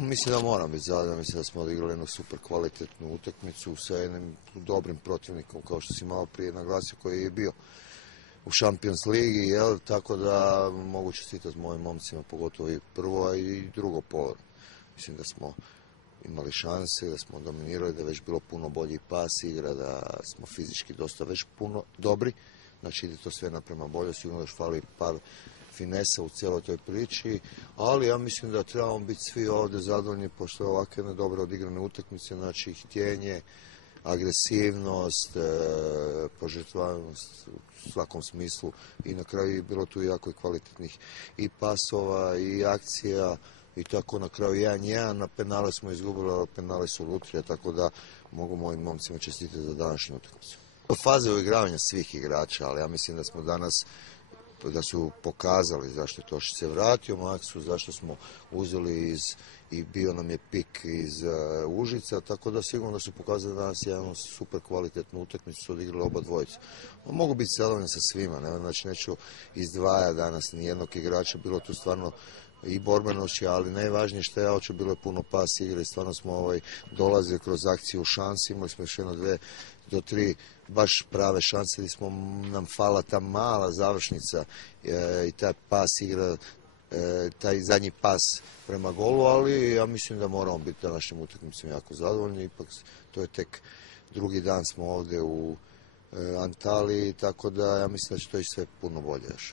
Mislim da moram biti zadovoljan, mislim da smo odigrali jednu super kvalitetnu utakmicu sa jednim dobrim protivnikom, kao što si malo prije naglasio, koji je bio u Champions ligi, tako da mogu čestitati mojim momcima, pogotovo i prvo, a i drugo polo. Mislim da smo imali šanse, da smo dominirali, da je već bilo puno bolji pas igra, da smo fizički dosta već puno dobri, znači ide to sve naprema bolje, sigurno još fali par finesa u cijeloj toj priči, ali ja mislim da trebamo biti svi ovdje zadovoljni pošto je ovakve jedne dobro odigrane utakmice, znači htjenje, agresivnost, požrtvovanost u svakom smislu i na kraju je bilo tu jako i kvalitetnih i pasova i akcija i tako na kraju 1-1, na penale smo izgubili, ali penale su lutrija, tako da mogu mojim momcima čestitati za današnju utakmicu. Faze uigravanja svih igrača, ali ja mislim da smo danas da su pokazali zašto je Tošić se vratio Maksu, zašto smo uzeli i bio nam je pik iz Užica, tako da sigurno da su pokazali danas jednu super kvalitetnu utakmicu, su odigrali oba dvojica. Mogu biti zadovoljan sa svima, znači neću izdvajati danas ni jednog igrača, bilo tu stvarno i borbenošće, ali najvažnije što ja hoću, bilo je puno pas igre, stvarno smo dolazili kroz akciju u šansi, imali smo još 1, 2 do 3 baš prave šanse, gdje smo nam fala ta mala završnica i taj pas igra, taj zadnji pas prema golu, ali ja mislim da moramo biti današnjim utakmicom jako zadovoljni, ipak to je tek drugi dan smo ovdje u Antaliji, tako da ja mislim da će to i sve puno bolje još.